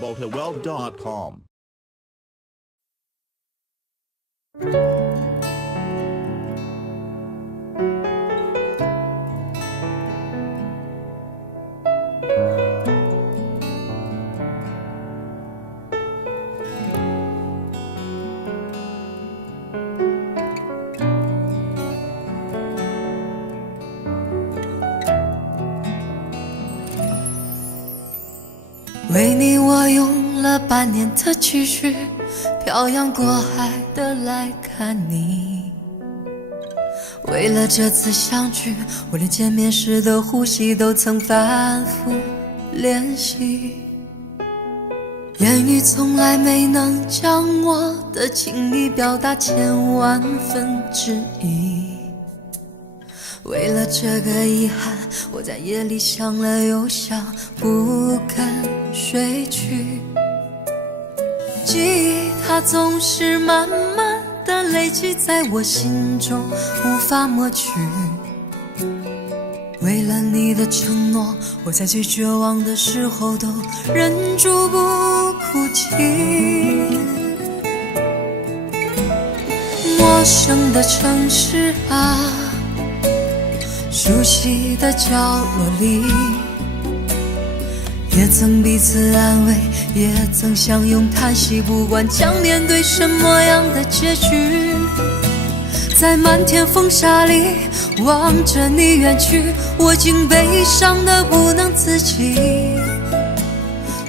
Multiwealth.com 为你我用了半年的积蓄，漂洋过海的来看你。为了这次相聚，我连见面时的呼吸都曾反复练习。言语从来没能将我的情意表达千万分之一。为了这个遗憾，我在夜里想了又想，不肯睡去。记忆它总是慢慢的累积在我心中，无法抹去。为了你的承诺，我在最绝望的时候都忍住不哭泣。陌生的城市啊，熟悉的角落里，也曾彼此安慰，也曾相拥叹息，不管将面对什么样的结局。在漫天风沙里望着你远去，我竟悲伤得不能自己。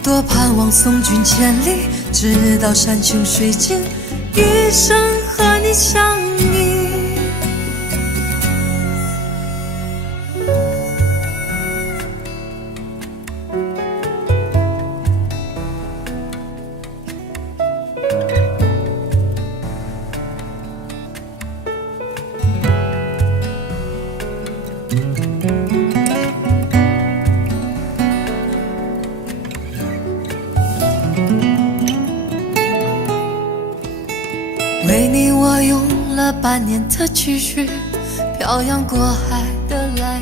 多盼望送君千里，直到山穷水尽，一生和你相依。为你我用了半年的积蓄，漂洋过海的来